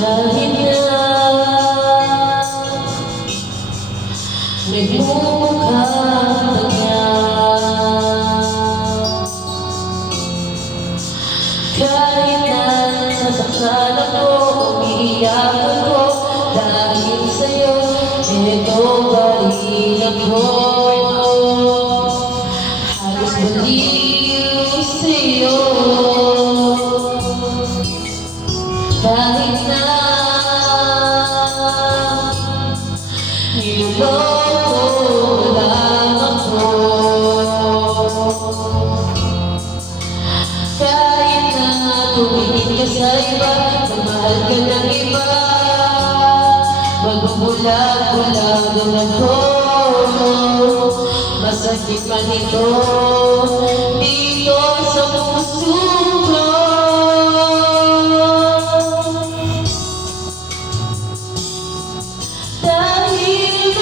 Kahit na nagmumukhang tanya, kahit na nasaktan ako, umiiyak ako dahil sa'yo, eto pa rin ako. Halos baliw sa'yo, kahit na niloloko lang ako, kahit na tumingin ka sa iba, magmahal ka ng iba, magbubulag-bulagan ako. Masakit man ito dito sa puso ko, dahil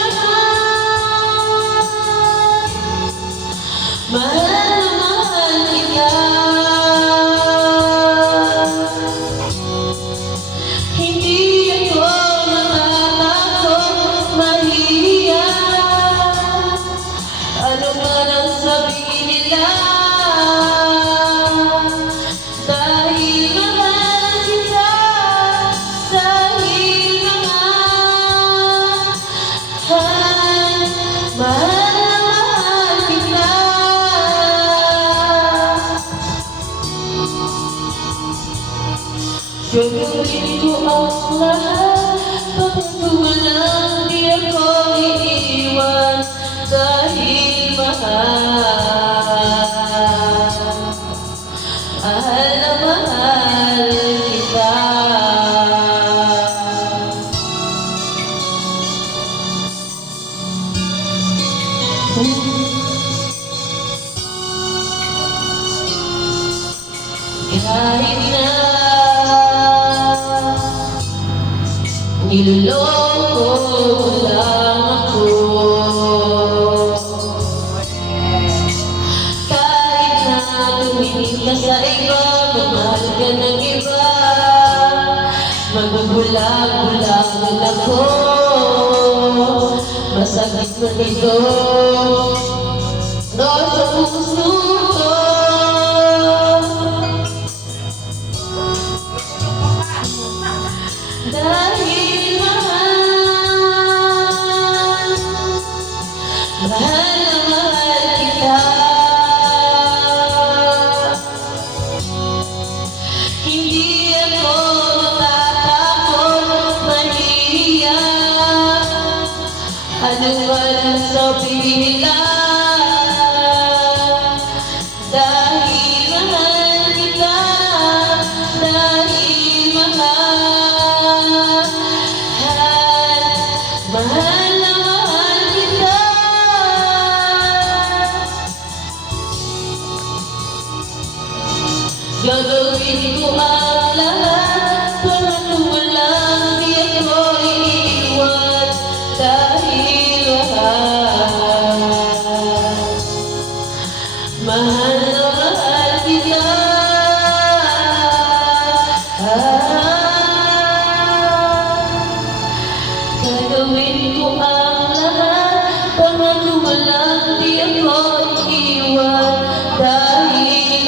mahal na mahal kita. Hindi ako natatakot mahihiya, ano man ang sabihin nila, dahil mahal kita, dahil mahal na mahal kita. Gagawin ko ang lahat, pagkatumalang di ako iiwan, dahil mahal na mahal kita. Kahit na niloloko lang ako, kahit na tumingin ka sa iba, magmahal ka ng iba, magbubulag-bulagan ako. Masakit man ito no sa puso ko, dahil mahal na mahal kita. Hindi ako natatakot mahihiya, ano man ang sabihin nila, dahil mahal kita, dahil mahal na mahal kita. Gagawin ko ang lahat para walang di ako iiwan, dahil mahal na mahal kita. Gagawin ko ang lahat para walang di ako iiwan, dahil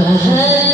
mahal